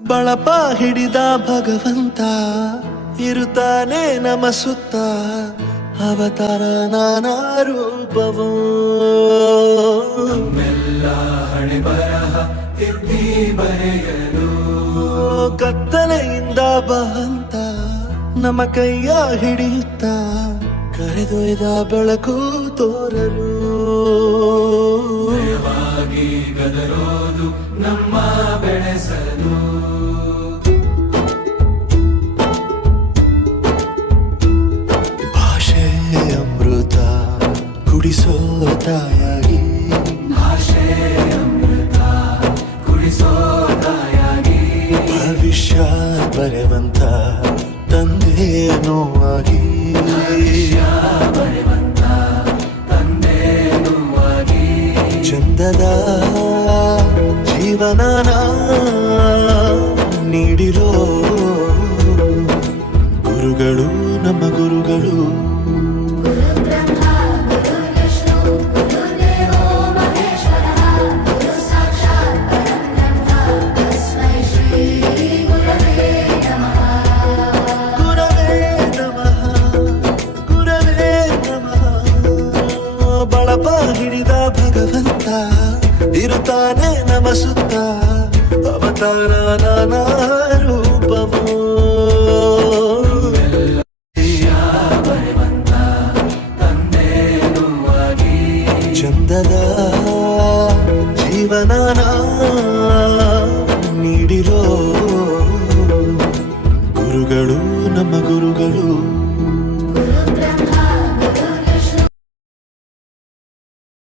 ಬಳಪ ಹಿಡಿದ ಭಗವಂತ ಇರುತ್ತಾನೆ ನಮ ಸುತ್ತ ಅವತಾರ ನಾನಾ ರೂಪವೋ ನಮ್ಮೆಲ್ಲ ಹಣೆ ಬರಹ ತಿದ್ದಿ ಬರೆಯಲು ಕತ್ತಲೆಯಿಂದ ಬಂತ ನಮ್ಮ ಕೈಯ ಹಿಡಿಯುತ್ತ ಕರೆದೊಯ್ದ ಬೆಳಕು ತೋರಲು ಭಯವಾಗಿ ಗದರೋದು ನಮ್ಮ ಬೆಳೆಸಲು ಭಾಷೆ ಅಮೃತ ಕುಡಿಸೋ ತಾಯಾಗಿ ಭಾಷೆ ಅಮೃತ ಕುಡಿಸೋ ತಾಯಾಗಿ ಭವಿಷ್ಯ ಬರೆವಂತ ತಂದೆ ನೋವಾಗಿ ಬರೆವಂತ ತಂದೆ ನೋವಾಗಿ ಚಂದದ ಜೀವನನ ನೀಡಿರೋ ಗುರುಗಳು ನಮ್ಮ ಗುರುಗಳು ಗುರವೇ ನಮಃ ಗುರವೇ ನಮಃ ಬಳಪ ಹಿಡಿದ ಭಗವಂತ ಇರುತ್ತಾನೆ ನಮ ಸುತ್ತ ಅವತಾರ ನಾನಾ ರೂಪವೋ ಬರೆವಂತ ತಂದೆ ನೋವಾಗಿ ಚಂದದ ಜೀವನನ